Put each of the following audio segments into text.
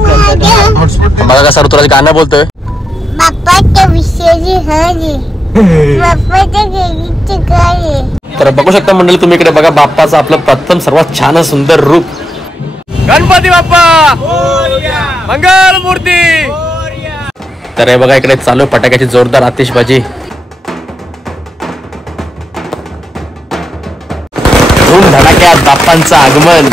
बघा कसं ऋतुराज गाणं बोलतोय. तर बघू शकता मंडळी तुम्ही इकडे बघा बाप्पाचं आपलं प्रथम सर्वात छान सुंदर रूप. गणपती बाप्पा मंगल मूर्ती. तर हे बघा इकडे चालू फटाक्याची जोरदार आतिषबाजी. धूम धडाक्यात बाप्पांचं आगमन.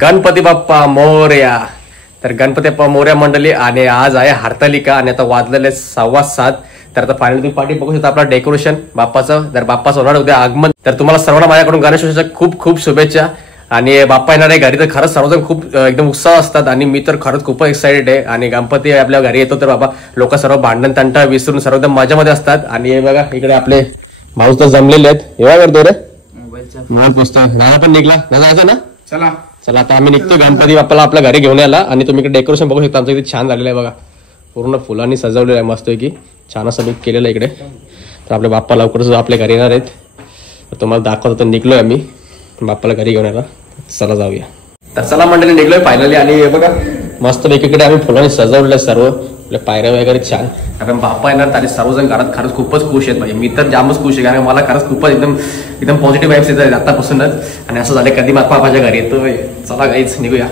गणपती बाप्पा मोरया. तर गणपती बाप्पा मोरया मंडळी. आणि आज आहे हरतालिका आणि आता वाजलेले 7:15. तर आता फायनली तुम्ही पाठी बघू शकता आपलं डेकोरेशन बाप्पाचं. तर बाप्पाचं होणार उद्या आगमन. तर तुम्हाला सर्वांना माझ्याकडून गणेशोत्सवाच्या खूप खूप शुभेच्छा. आणि बाप्पा येणार आहे घरी तर खरंच सर्वजण खूप एकदम उत्साह असतात आणि मी तर खरंच खूप एक्साइटेड आहे. आणि गणपती आपल्या घरी येतो तर बाबा लोक सर्व भांडण तंटा विसरून सर्व एकदम मजामध्ये असतात. आणि हे बघा इकडे आपले भाऊ तर जमलेले आहेत. एवढा करतो रे दादा पण निघला जायचं ना. चला चला आता आम्ही निघतो गणपती बाप्पाला आपल्या घरी घेऊन यायला. आणि तुम्ही इकडे डेकोरेशन बघू शकता आमचं किती छान झालेलं आहे बघा. पूर्ण फुलांनी सजवलेलं आहे मस्त की छान असं लुक केलेलं आहे इकडे. तर आपले बाप्पा लवकरच आपल्या घरी येणार आहेत. तर तुम्हाला दाखवतो तर निघलोय आम्ही बाप्पाला घरी घेऊन यायला. चला जाऊया. तर चला मंडळी निघलोय फायनली. आणि हे बघा मस्त एकीकडे आम्ही फुलांनी सजवलेलं आहे सर्व. आपल्या पायऱ्या वगैरे छान. कारण बाप्पा येणार आणि सर्वजण घरात खरंच खूपच खुश आहेत. म्हणजे मी तर जामच खुश आहे कारण मला खरंच खूपच एकदम पॉझिटिव्ह वाईब्स येतात आतापासूनच. आणि असं झालं कधी बाप्पा माझ्या घरी येतोय. चला गाईच निघूया.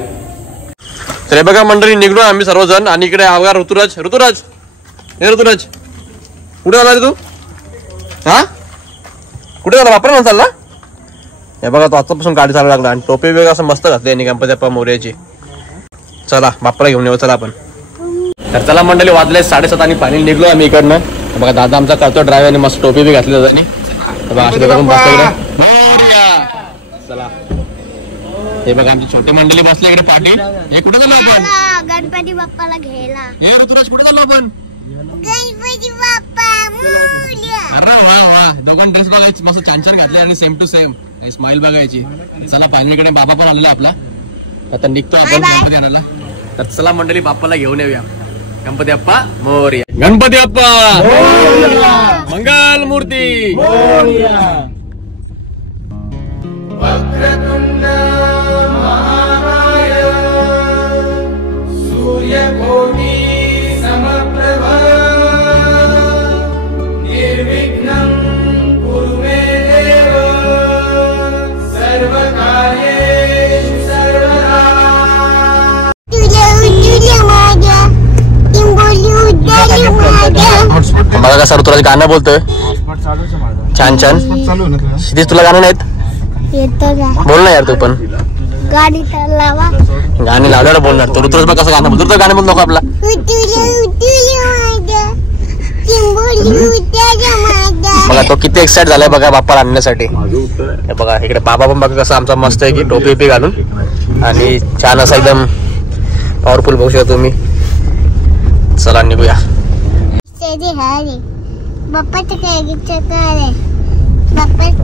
तर हे बघा मंडळी निघलो आम्ही सर्वजण. आणि इकडे बघा ऋतुराज कुठे झाला रे तू. हा कुठे झाला बाप्पा म्हणून चालला. हे बघा तो आतापासून गाडी चालू लागला. आणि टोपी वेगळं असं मस्त घातली आणि गणपती बाप्पा मोरयाची. चला बाप्पाला घेऊन येऊ चला आपण. तर चला मंडळी वाजले 7:30 आणि फायनली निघलो आम्ही इकडनं. बघा दादा आमचा करतो ड्रायव्हर आणि मस्त टोपी बी घातली दादानी. चला हे बघा आमची छोटी मंडळी बसले इकडे पाठी. हे कुठे झालो आपण गणपती बाप्पाला घ्यायला. हे ऋतुराज कुठे झालो आपण गणपती बाप्पा मोरया. अरे वा वा दोघांनी ड्रेस बघायची मस्त छान छान घातले आणि सेम टू सेम स्माइल बघायची. चला फायनली इकडे बाबा पण आलेला आपला. आता निघतो आपण गणपती आणायला. तर चला मंडळी बाप्पाला घेऊन येऊया. गणपती बाप्पा मोरया. गणपती बाप्पा मंगल मूर्ती. वक्रतुंड महाकाय सूर्यकोटि समप्रभ निर्विघ्नं कुरु मे देव सर्वकार्येषु सर्वदा. बघा कसं ऋतुराज गाणं बोलतोय छान छान. सिद्धीच तुला गाणं नाहीत बोल ना यार तू पण. गाडी लावा गाणी लावल्यावर बोलणार तू. ऋतुराज बघ कसं गाणं बोलतो. ऋतुराज गाणं बोल नको आपला. बघा तो किती एक्साइट झालाय बघा बाप्पाला आणण्यासाठी. हे बघा इकडे बाबा पण बघा कसं आमचा मस्त आहे की टोपी घालून आणि छान असं एकदम पॉवरफुल बघू शकता तुम्ही. चला निघूया. बाप्पाचं काय बाप्पाचं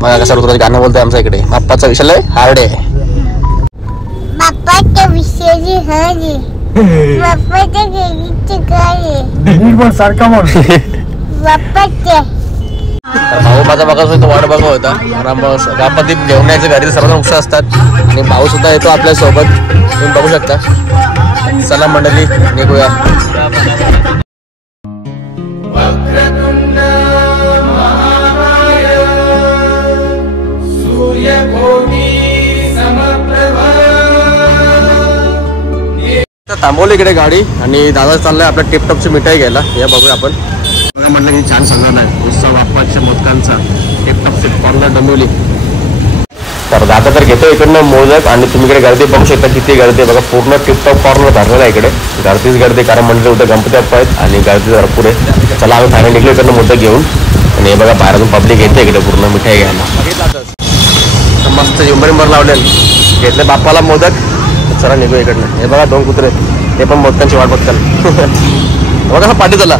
बघा कसं ऋतुराज गाणं बोलतोय आमच्या इकडे. बाप्पाचा विषय हार्ड आहे. बाप्पाच्या विषयी हरी बाप्पाच्या काय सारखा बाप्पाचे. तर भाऊ माझा बघा तो वाट बघा होता. गणपती घेऊन यायचं घरी सर्वजण उत्साह असतात. आणि भाऊ सुद्धा येतो आपल्या सोबत तुम्ही बघू शकता. चला मंडळी निघूया. वक्रतुंड महाकाय सूर्यकोटि समप्रभ. थांबवली इकडे गाडी आणि दादा चाललाय आपल्या टिपटॉपची मिठाई घ्यायला. हे बघूया आपण. म्हटलं की छान सजवला आहे उत्सव बाप्पाच्या मोदकांचा. Tiptop corner Dombivli. तर दादा तर घेतो इकडनं मोदक. आणि तुम्ही इकडे गर्दी बघू शकता किती गर्दी बघा. पूर्ण टिपटॉप कॉर्नर भरलेला आहे इकडे. गर्दीच गर्दी कारण म्हणजे उद्या गणपती बाप्पा आहेत आणि गर्दी भरपूर आहे. चला आम्ही फायनल निघलो इकडनं मोदक घेऊन. आणि हे बघा बाहेरून पब्लिक येते इकडे पूर्ण मिठाई घ्यायला. मस्त झुंबरींबर लावलेलं घेतले बाप्पाला मोदक. चला निघू इकडनं. हे बघा 2 कुत्रे ते पण मोदकांची वाट बघतात. बघा कसं पाठी झाला.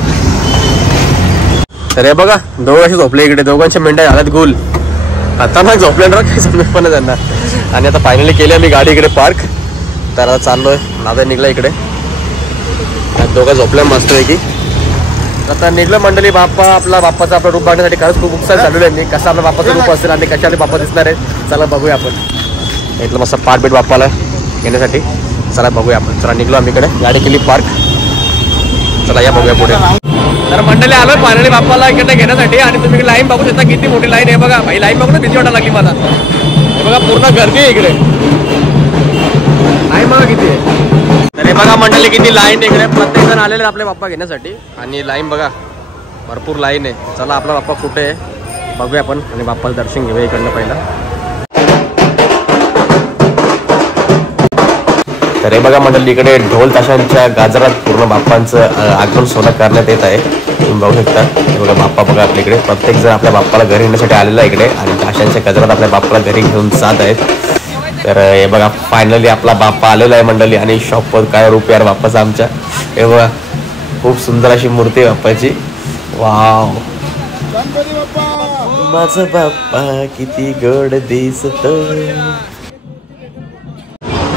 तर हे बघा दोघं असे झोपले इकडे, दोघांच्या मेंढ्या झाल्यात गुल. खतरनाक झोपले ना, काही समज पण नाही त्यांना. आणि आता फायनली केली आम्ही गाडी इकडे पार्क. तर आता चाललोय, नादा निघला इकडे. दोघं झोपल्या मस्तपैकी. आता निघलं मंडळी. बाप्पाचा आपला रूप बघण्यासाठी खरंच खूप उत्साह झालेला आहे. कसं आपल्या बाप्पाचं रूप असेल आणि कशाने बाप्पा दिसणार आहे, चला बघूया आपण. इथलं मस्त पाठ बीट बाप्पाला घेण्यासाठी चला बघूया आपण. चला निघलो आम्ही इकडे, गाडी केली पार्क. चला या बघूया पुढे. तर मंडळी आलोय फायनली बाप्पाला इकडे घेण्यासाठी. आणि तुम्ही लाईन बघू शकता किती मोठी लाईन आहे बघा. भाई लाईन बघून भीती वाटायला लागली मला. हे बघा पूर्ण गर्दी आहे इकडे. लाईन बघा किती आहे. तर हे बघा मंडळी किती लाईन इकडे. प्रत्येक जण आलेले आपले बाप्पा घेण्यासाठी. आणि लाईन बघा भरपूर लाईन आहे. चला आपला बाप्पा कुठे आहे बघूया आपण आणि बाप्पाचं दर्शन घेऊया इकडनं पहिला. तर हे बघा मंडळी इकडे ढोल ताशांच्या गाजरात पूर्ण बाप्पांचं आगमन सोहळा करण्यात येत आहे. तुम्ही बघू शकता. हे बघा बाप्पा बघा आपल्या इकडे. प्रत्येक जण आपल्या बाप्पाला घरी येण्यासाठी आलेला आहे इकडे. आणि ताशांच्या गजरात आपल्या बाप्पाला घरी घेऊन जात आहेत. तर हे बघा फायनली आपला बाप्पा आलेला आहे मंडळी. आणि शॉपवर काय रूप यार बाप्पाचा आमच्या. हे बघा खूप सुंदर अशी मूर्ती आहे बाप्पाची. वाव माझा बाप्पा किती गोड दिसतो.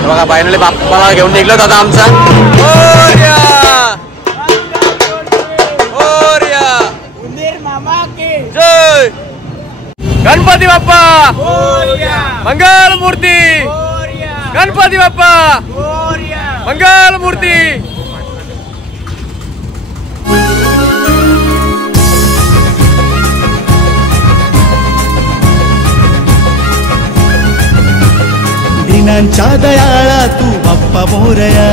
बघा फायनली बाप्पाला घेऊन निघलो दादा आमचा. जय गणपती बाप्पा मंगल मूर्ती. गणपती बाप्पा मंगल मूर्ती. दिनांच्या दयाळा तू बाप्पा मोरया.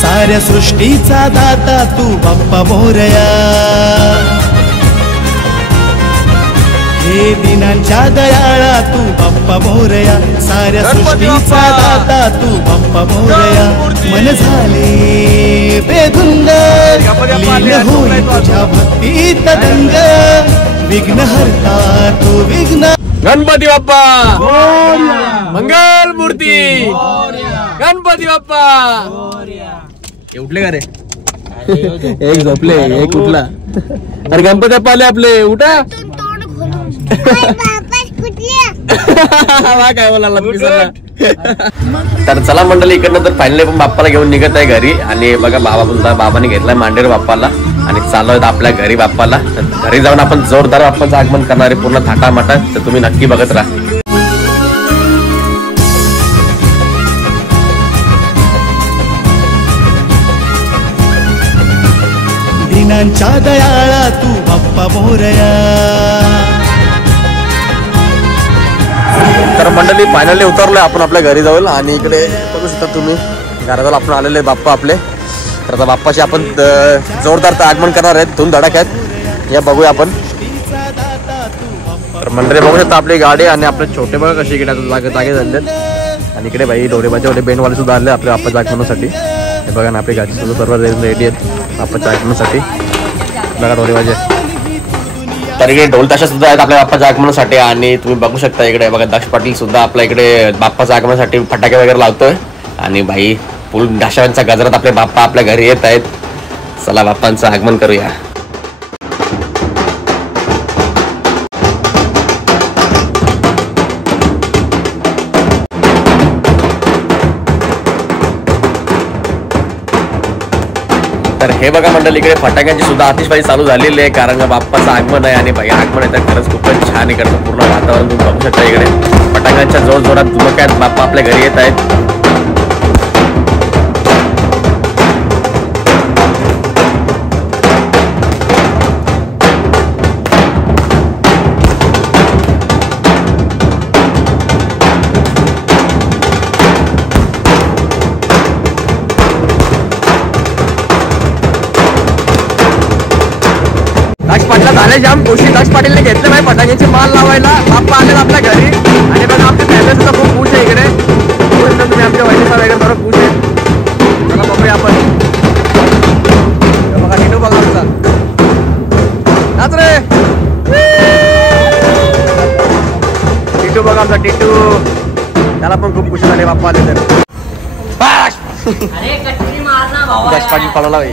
साऱ्या सृष्टीचा दाता तू बाप्पा मोरया. हे दिनांच्या दयाळा तू बाप्पा मोरया. साऱ्या सृष्टीचा दाता तू बाप्पा मोरया. मन झाले बेधुंद लीन होई तुझ्या भक्तीत दंग. विघ्न हरता तू विघ्न. गणपती बाप्पा मंगल मूर्ती. गणपती बाप्पा. उठले का रे. एक झोपले एक उठला. अरे गणपती बाप्पा आले आपले. उठा. काय बोला. तर चला मंडळी इकडनं तर फायनली पण बाप्पाला घेऊन निघत आहे घरी. आणि बघा बाबाने घेतलाय मांडीवर बाप्पाला आणि चालू आहेत आपल्या घरी बाप्पाला. तर घरी जाऊन आपण जोरदार बाप्पाचं आगमन करणार आहे पूर्ण थाटामाटा. तर तुम्ही नक्की बघत राहा. दिनांच्या दयाळा तू बाप्पा मोरया. तर मंडळी फायनली उतरलोय आपण आपल्या घरी जाऊन. आणि इकडे बघू शकता तुम्ही घराजवळ आपण आलेले बाप्पा आपले. तर आता बाप्पाचे आपण जोरदार आगमन करणार आहेत दोन धडाक्यात. या बघूया आपण. तर मंडळी बघू शकता आपली गाडी आणि आपले छोटे बघा कशी इकडे जागे झाले. आणि इकडे भाई डोरेबाचे बेंडवाले सुद्धा आले आपल्या बाप्पाच्या आगमनासाठी. हे बघा ना आपली गाडी सुद्धा सर्व रेडी आहेत बाप्पाच्या आगमनासाठी. बघा डोरेबाजे. तर इकडे ढोल ताशा सुद्धा आहेत आपल्या बाप्पाच्या आगमनासाठी. आणि तुम्ही बघू शकता इकडे बघा दक्ष पाटील सुद्धा आपल्या इकडे बाप्पाच्या आगमनासाठी फटाके वगैरे लावतोय. आणि भाई फुल डाशांच्या गजरात आपले बाप्पा आपल्या घरी येत आहेत. चला बाप्पांचं आगमन करूया. तर हे बघा मंडळी इकडे फटाक्यांची सुद्धा आतिषबाजी चालू झालेली आहे. कारण बाप्पाचं आगमन आहे. आणि भाई आगमन आहे तर खरंच खूपच छान इकडचं पूर्ण वातावरण तुम्ही बघू शकता. इकडे फटाक्यांच्या जोर जोरात धुमक्यात बाप्पा आपल्या घरी येत आहेत. दक्ष पाटील झाले जाम खुशी. दक्ष पाटीलने घेतले भाई फटाक्याची माल लावायला. बाप्पा आले आपल्या घरी. आणि बघा आमच्या फॅमिली सुद्धा खूप खुश आहे इकडे. तुम्ही आमच्या वहिनीचा वगैरे बरोबर खुश आहे. बघा बघूया आपण. बघा टिटू बघा आमचा नाच रे. टिटू बघा आमचा टिटू. त्याला पण खूप खुशी झाली बाप्पा आले तर. दशपाटी पडला भाई.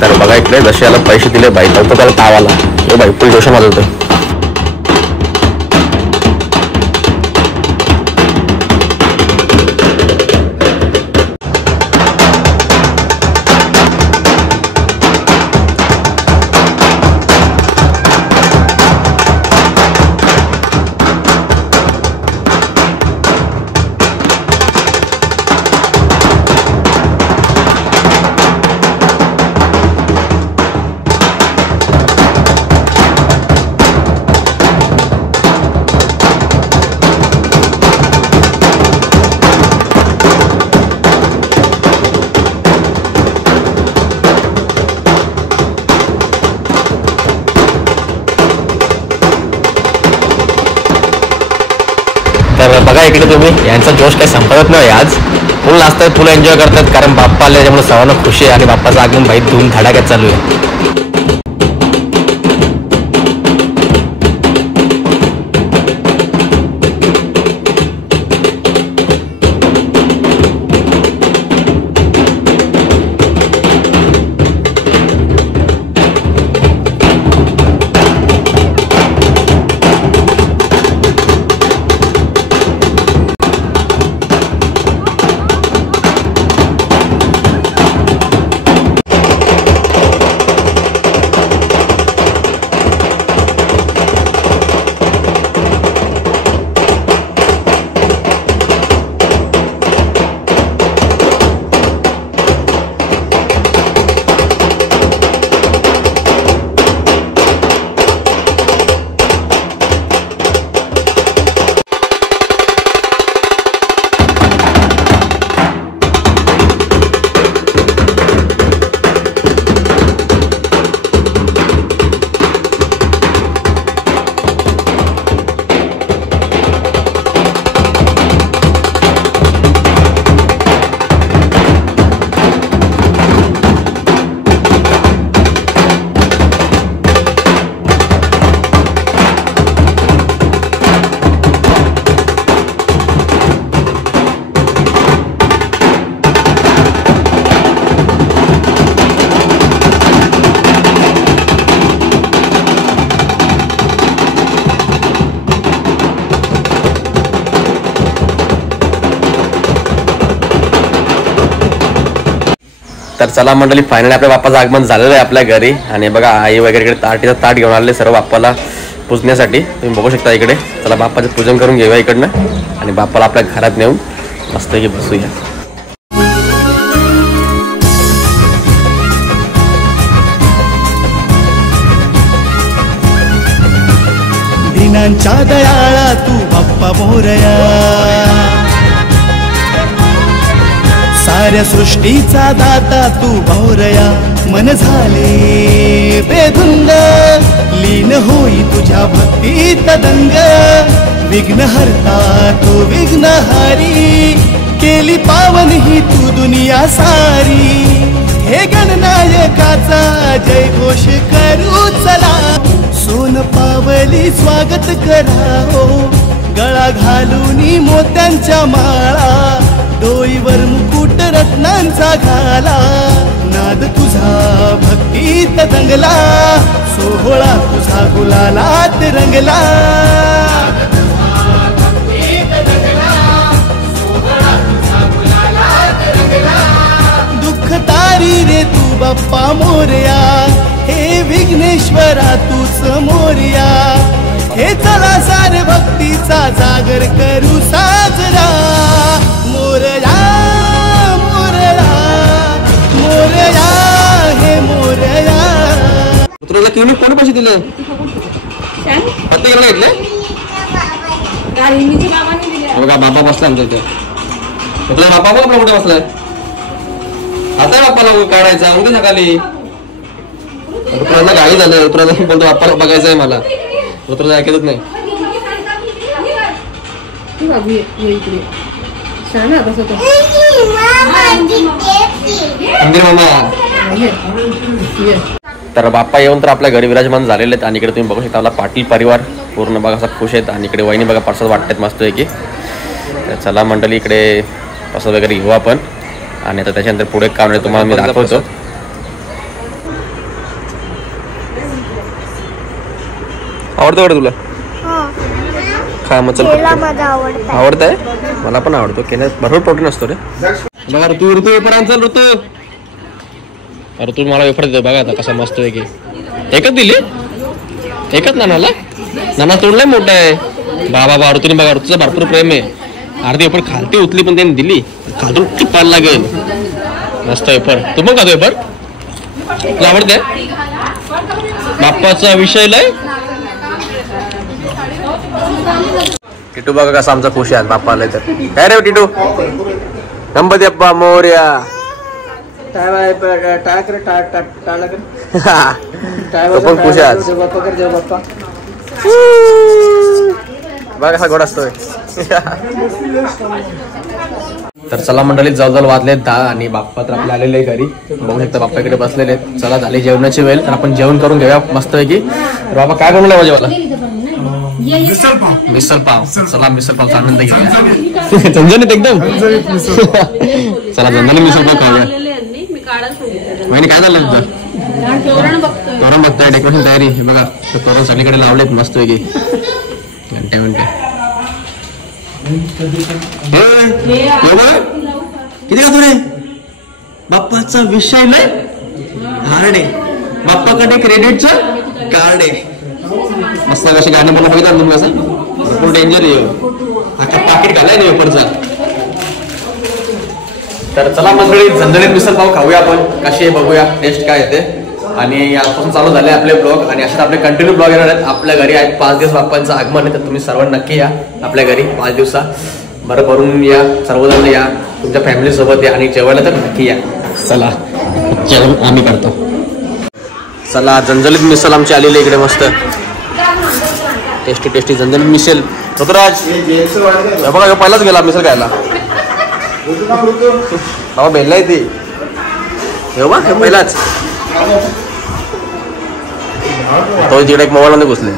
तर बघा इकडे जसे याला पैसे दिले बाई तर त्याला ताव आला. हे बाई फुल जोशा माझं होतं. तर बघा इकडे तुम्ही यांचा जोश काही संपत नाही आज. फुल नाचतात, फुल एन्जॉय करतात कारण बाप्पा आले त्यामुळे सर्वांना खुशी आहे आणि बाप्पाचं आगमन भाई धूम धडाक्यात चालू आहे. तर चला मंडळी, फायनली आपल्या बाप्पाचं आगमन झालेलं आहे आपल्या घरी. आणि बघा आई वगैरे इकडे ताटीचा ताट घेऊन आले सर्व बाप्पाला पूजण्यासाठी. तुम्ही बघू शकता इकडे. चला बाप्पाचं पूजन करून घेऊया इकडनं आणि बाप्पाला आपल्या घरात नेऊन मस्तपैकी बसूया. दिनांच्या दयाळा तू बाप्पा मोरया, साऱ्या सृष्टीचा दाता तू मोरया. मन झाले बेधुंद, लीन होई तुझ्या भक्तीत दंग. विघ्न हरता तू विघ्नहारी, केली पावन ही तू दुनिया सारी. हे गणनायकाचा जय घोष करू चला, सोन पावली स्वागत करा हो. गळा घालून मोत्यांच्या माळा, डोईवर मुकुट रत्नांचा घाला. नाद तुझा भक्तीत दंगला, सोहळा तुझा गुलालात रंगला. दुःख तारी रे तू बाप्पा मोरया, हे विघ्नेश्वरा तूच मोरया. हे चला सारे भक्तीचा जागर करू साजरा. मोरया मोरया मोरया हे मोरया. तुला केवढे कोण पैसे दिले? आता घेतले बघा. बाप्पा बसला आमच्या इथे. तुला बाप्पा बघ आपला कुठे बसलाय. आता बाप्पाला काढायचा उद्या सकाळी. ऋतुराला गाडी झालं. ऋतुराला बोलतो बाप्पाला बघायचंय मला. ऋतुराला ऐकतच नाही. मंदिर मामा. तर बाप्पा येऊन तर आपल्या घरी विराजमान झालेले आहेत. आणि इकडे तुम्ही बघू शकता आपला पाटील परिवार पूर्ण बघा असा खुश आहेत. आणि इकडे वहिनी बघा प्रसाद वाटतात मस्त आहे की. चला मंडळी इकडे प्रसाद वगैरे घेऊ आपण. आणि आता त्याच्यानंतर पुढे काम आहे तुम्हाला मी दाखवतो. आवडतं वाटतं तुला? खा मग. आवडत आहे मला पण आवडतो. केल्यात भरपूर प्रोटीन असतो रे. बघा ऋतू वेफर चल ऋतू. ऋतू मला वेफर देतो बघा आता कसा मस्त आहे की. एकच दिली? एकच नानाला? नाना तोडलाय मोठा आहे. बाबा ऋतूने बघा ऋतूचं भरपूर प्रेम आहे. अर्धी वेफर खालती उचली पण त्यांनी दिली. खालून टिपायला लागेल. मस्त वेफर. तू पण खातो वेफर? तुला आवडते? बाप्पाचा विषय लय. टिटू बघा कसा आमचा खुश आहे बाप्पा आलाय तर. काय रे टिटू? गणपती बाप्पा मोरया. तो पण खुश आहे. बघा कसा गोड असतोय. तर चला मंडळी जवळजवळ वाजले 10 आणि बाप्पा तर आपले आलेले घरी. बघू शकता बाप्पा इकडे बसलेले आहेत. चला झाली जेवणाची वेळ तर आपण जेवण करून घेऊया मस्त पैकी. तर बाबा काय बनवलंय माझ्या मला? मिसल पाव. चला मिसल पावचा आनंद घेऊया. झणझणीत एकदम. चला झणझणीत मिसल पाव खाऊया. वहिनी काय झालं तुझं? तोरण बघताय. डेकोरेशन तयारी बघा. तोरण सगळीकडे लावलेत मस्त पैकी. घंटे घंटे किती का तुरे? बाप्पाचा विषय नाही हार्ड आहे. बाप्पाकडे क्रेडिटचं कार्ड आहे. मस्त कशी गाणी मला बघितलं तुम्ही असं भरपूर डेंजर आहे. आता पाकिट घालाय नाही वेफरचा. तर चला मंडळी झणझणीत मिसल पाव खाऊया आपण. कशी आहे बघूया टेस्ट काय येते. आणि आजपासून चालू झाले आपले ब्लॉग आणि असे आपले कंटिन्यू ब्लॉग येणार आहेत. आपल्या घरी आहेत 5 दिवस बाप्पांचं आगमन आहे. तर तुम्ही सर्वांना नक्की या आपल्या घरी 5 दिवसा. बरं भरून या सर्वजण या. तुमच्या फॅमिली सोबत या आणि जेवायला तर नक्की या. चला जेवण आम्ही करतो. चला झणझणीत मिसल आमची आलेली इकडे मस्त टेस्टी टेस्टी झणझणीत मिसल. ऋतुराज बघा पहिलाच गेला मिसल खायला. बाबा बेललाय ती हे बघ पहिलाच. तो तिकडे एक मोबाईल मध्ये घुसले.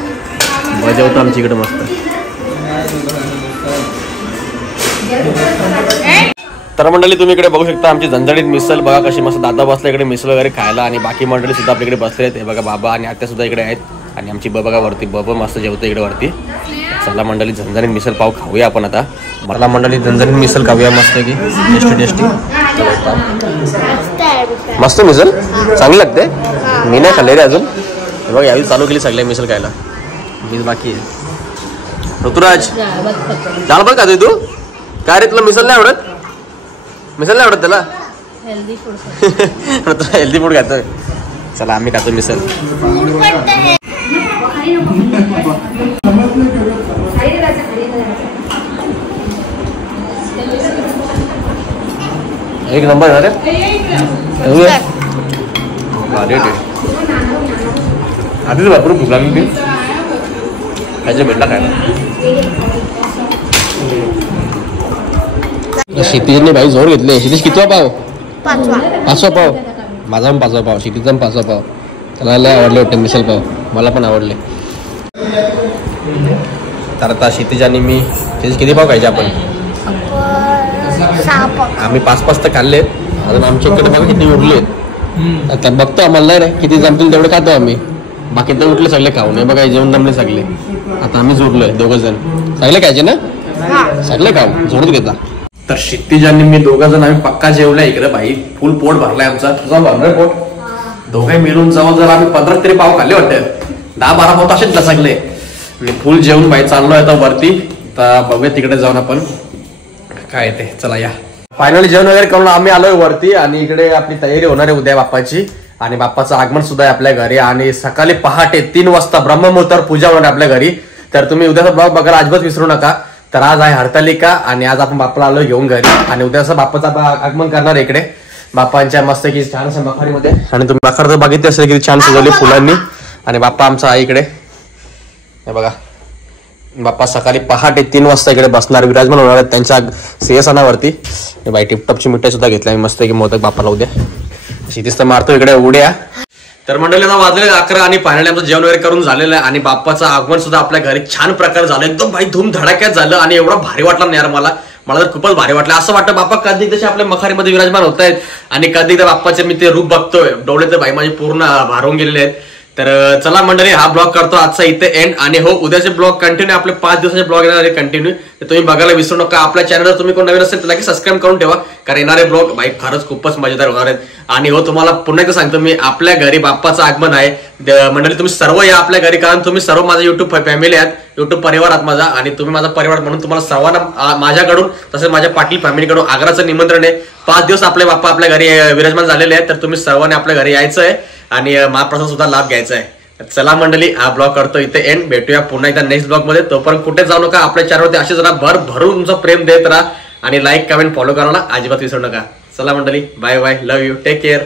मजा होतं आमची इकडे मस्त. तर मंडळी तुम्ही इकडे बघू शकता आमची झणझणीत मिसल बघा कशी मस्त. दादा बसला इकडे मिसल वगैरे खायला आणि बाकी मंडळी सुद्धा आपल्या इकडे बसले आहेत. हे बघा बाबा आणि आत्या सुद्धा इकडे आहेत. आणि आमची बघा वरती मस्त जेवतो इकडे वरती. चला मंडळी झणझणीत मिसल पाव खाऊया आपण आता. मला मंडळी झणझणीत मिसल खाऊया मस्त की टेस्टी टेस्टी. मस्त मिसल चांगली लागते. मी नाही खाल्ले रे अजून. बघा यावेळी चालू केली सगळ्या मिसल खायला. मीच बाकी आहे. ऋतुराज डाळ भात खातोय तू? काय रे तुला मिसल नाही आवडत? मिसल नाही आवडत त्याला? हेल्दी फूड खातोय. चला आम्ही खातो मिसल. एक नंबर आहे रे. आधीच भरपूर भूक लागली ती खायचं भेटला काय. क्षितिजने भाई जोर घेतले. क्षितिज कितवा पाव? पाचवा पाव. माझा पण 5वा पाव. क्षितिजचा पण 5वा पाव. त्याला लय आवडले वाटते मिसल पाव. मला पण आवडले. तर आता क्षितिज आणि मी किती पाव खायचे आपण? आम्ही 5 तर खाल्लेत. अजून आमच्या इकडे बघा किती उरलेत. आता बघतो आम्हाला नाही रे किती जमतील तेवढे खातो आम्ही. बाकी तर उठले सगळे खाऊ नये बघा. जेवण जमले सगळे. आता आम्ही जोडलोय 2 जण. सगळे खायचे ना? सगळे खाऊ जोडून घेता. तर क्षितिज आणि मी 2 जण आम्ही पक्का जेवलाय इकडे भाई. फुल पोट भरलाय आमचा. तुझा भरलाय पोट? दोघे मिळून जवळ आम्ही 15 तरी पाव खाल्ले वाटतं. 10-12 पाव असेच लसकले. आणि फुल जेवून भाई चाललोय आता वरती. तर बघूया तिकडे जाऊन आपण काय ते. चला या. फायनली जेवण वगैरे करून आम्ही आलोय वरती. आणि इकडे आपली तयारी होणार आहे उद्या बाप्पाची. आणि बाप्पाचं आगमन सुद्धा आहे आपल्या घरी. आणि सकाळी पहाटे 3 वाजता ब्रह्ममुहूर्तावर पूजा होणार आपल्या घरी. तर तुम्ही उद्याचा ब्लॉग बघायला अजिबात विसरू नका. तर आज आहे हरतालिका आणि आज आपण बाप्पाला आलोय घेऊन घरी. आणि उद्या असं बाप्पाचं आगमन करणार आहे इकडे बाप्पांच्या मस्त की छान असं मखारीमध्ये. आणि तुम्ही मखार तर बघितले असेल किती छान सजवली फुलांनी. आणि बाप्पा आमचा आहे इकडे. हे बघा बाप्पा सकाळी पहाटे 3 वाजता इकडे बसणार. विराजमान होणार आहेत त्यांच्या सिंहासनावरती. बाई टिपटॉपची मिठाई सुद्धा घेतली आम्ही मस्त की मोदक बाप्पाला उद्या. क्षितिज तर मारतो इकडे उड्या. तर मंडळी आता वाजले 11 आणि फायनली आमचं जेवण वगैरे करून झालेलं आहे. आणि बाप्पाचं आगमन सुद्धा आपल्या घरी छान प्रकारे झालं. एकदम भाई धूम धडाक्यात झालं. आणि एवढा भारी वाटला नाही यार मला तर खूपच भारी वाटलं. असं वाटतं बाप्पा कधी तसे आपल्या मखारीमध्ये विराजमान होत आहेत. आणि कधी एकदा बाप्पाचे मी ते रूप बघतोय. डोळे तर भाई माझे पूर्ण भारून गेलेले आहेत. तर चला मंडळी हा ब्लॉग करतो आजचा इथे एंड. आणि हो उद्याचे ब्लॉग कंटिन्यू आपले 5 दिवसाचे ब्लॉग येणार आहे कंटिन्यू. तर तुम्ही बघायला विसरू नका. आपल्या चॅनलवर तुम्ही कोण नवीन असेल तर लगेच सबस्क्राईब करून ठेवा. कारण येणारे ब्लॉग भाई खरंच खूपच मजेदार होणार आहेत. आणि हो तुम्हाला पुन्हा एकदा सांगतो मी आपल्या घरी बाप्पाचं आगमन आहे. मंडळी तुम्ही सर्व या आपल्या घरी. कारण तुम्ही सर्व माझा युट्यूब फॅमिली आहात. युट्यूब परिवार आहात माझा. आणि तुम्ही माझा परिवार म्हणून तुम्हाला सर्वांना माझ्याकडून तसेच माझ्या पाटील फॅमिलीकडून आग्राचं निमंत्रण आहे. 5 दिवस आपले बाप्पा आपल्या घरी विराजमान झालेले आहेत. तर तुम्ही सर्वांनी आपल्या घरी यायचं आहे. आणि महाप्रसाद सुद्धा लाभ घ्यायचा आहे. चला मंडळी हा ब्लॉग करतो इथे एंड. भेटूया पुन्हा एकदा नेक्स्ट ब्लॉग मध्ये. तोपर्यंत कुठे जाऊ नका. आपल्या चॅनलवरती असे जरा भरून तुमचं प्रेम देत राहा. आणि लाईक कमेंट फॉलो करायला अजिबात विसरू नका. चला मंडळी bye bye. Love you. Take care.